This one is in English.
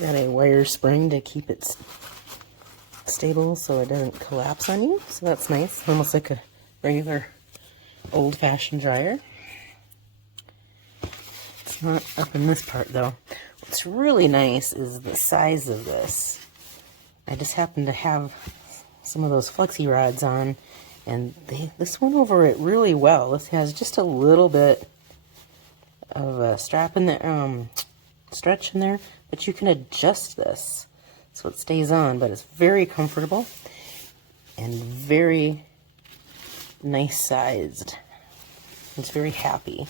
got a wire spring to keep it stable so it doesn't collapse on you. So that's nice, almost like a regular old-fashioned dryer. It's not up in this part though. What's really nice is the size of this. I just happen to have some of those flexi rods on, and this went over it really well. This has just a little bit of a strap in there, stretch in there, but you can adjust this so it stays on, but it's very comfortable and very nice sized. It's very happy.